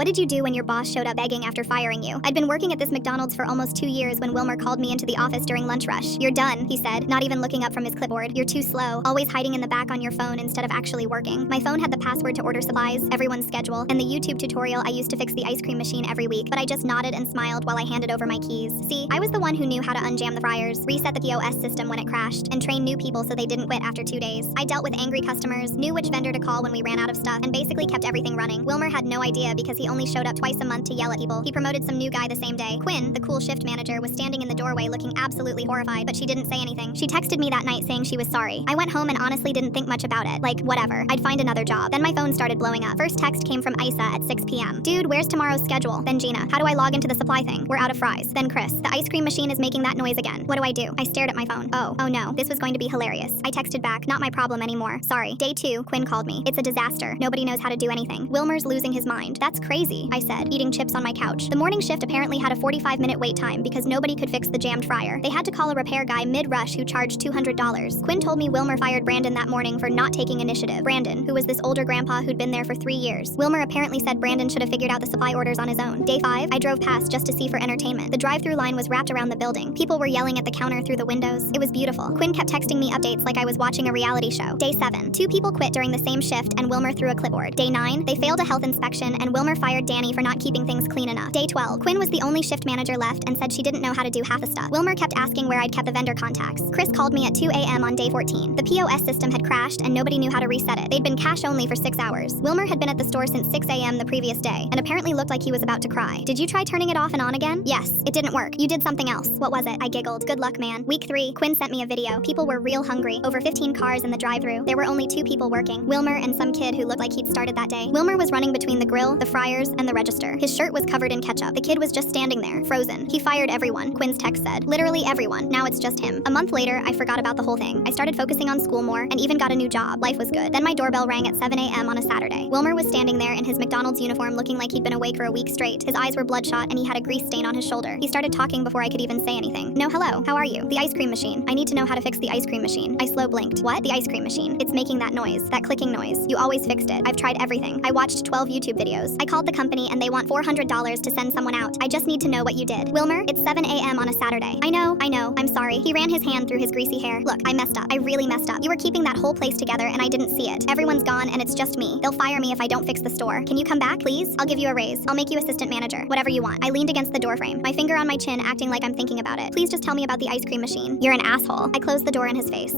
What did you do when your boss showed up begging after firing you? I'd been working at this McDonald's for almost 2 years when Wilmer called me into the office during lunch rush. You're done, he said, not even looking up from his clipboard. You're too slow, always hiding in the back on your phone instead of actually working. My phone had the password to order supplies, everyone's schedule, and the YouTube tutorial I used to fix the ice cream machine every week, but I just nodded and smiled while I handed over my keys. See, I was the one who knew how to unjam the fryers, reset the POS system when it crashed, and train new people so they didn't quit after 2 days. I dealt with angry customers, knew which vendor to call when we ran out of stuff, and basically kept everything running. Wilmer had no idea because he only showed up twice a month to yell at people. He promoted some new guy the same day. Quinn, the cool shift manager, was standing in the doorway looking absolutely horrified, but she didn't say anything. She texted me that night saying she was sorry. I went home and honestly didn't think much about it. Like, whatever. I'd find another job. Then my phone started blowing up. First text came from Isa at 6 p.m. Dude, where's tomorrow's schedule? Then Gina, how do I log into the supply thing? We're out of fries. Then Chris, the ice cream machine is making that noise again. What do I do? I stared at my phone. Oh no, this was going to be hilarious. I texted back, not my problem anymore. Sorry. Day 2, Quinn called me. It's a disaster. Nobody knows how to do anything. Wilmer's losing his mind. That's crazy, I said, eating chips on my couch. The morning shift apparently had a 45-minute wait time because nobody could fix the jammed fryer. They had to call a repair guy mid-rush who charged $200. Quinn told me Wilmer fired Brandon that morning for not taking initiative. Brandon, who was this older grandpa who'd been there for 3 years. Wilmer apparently said Brandon should have figured out the supply orders on his own. Day 5, I drove past just to see for entertainment. The drive-through line was wrapped around the building. People were yelling at the counter through the windows. It was beautiful. Quinn kept texting me updates like I was watching a reality show. Day 7, 2 people quit during the same shift and Wilmer threw a clipboard. Day 9, they failed a health inspection and Wilmer fired Danny for not keeping things clean enough. Day 12, Quinn was the only shift manager left and said she didn't know how to do half the stuff. Wilmer kept asking where I'd kept the vendor contacts. Chris called me at 2 a.m. on day 14. The POS system had crashed and nobody knew how to reset it. They'd been cash only for 6 hours. Wilmer had been at the store since 6 a.m. the previous day and apparently looked like he was about to cry. Did you try turning it off and on again? Yes, it didn't work. You did something else. What was it? I giggled. Good luck, man. Week 3, Quinn sent me a video. People were real hungry. Over 15 cars in the drive-thru. There were only 2 people working. Wilmer and some kid who looked like he'd started that day. Wilmer was running between the grill, the fryers, and the register. His shirt was covered in ketchup. The kid was just standing there, frozen. He fired everyone, Quinn's text said. Literally everyone. Now it's just him. A month later, I forgot about the whole thing. I started focusing on school more and even got a new job. Life was good. Then my doorbell rang at 7 a.m. on a Saturday. Wilmer was standing there in his McDonald's uniform looking like he'd been awake for a week straight. His eyes were bloodshot and he had a grease stain on his shoulder. He started talking before I could even say anything. No, hello. How are you? The ice cream machine. I need to know how to fix the ice cream machine. I slow blinked. What? The ice cream machine. It's making that noise. That clicking noise. You always fixed it. I've tried everything. I watched 12 YouTube videos. I called the company and they want $400 to send someone out. I just need to know what you did. Wilmer, it's 7 a.m. on a Saturday. I know. I'm sorry. He ran his hand through his greasy hair. Look, I messed up. I really messed up. You were keeping that whole place together and I didn't see it. Everyone's gone and it's just me. They'll fire me if I don't fix the store. Can you come back, please? I'll give you a raise. I'll make you assistant manager. Whatever you want. I leaned against the doorframe, my finger on my chin, acting like I'm thinking about it. Please just tell me about the ice cream machine. You're an asshole. I closed the door in his face.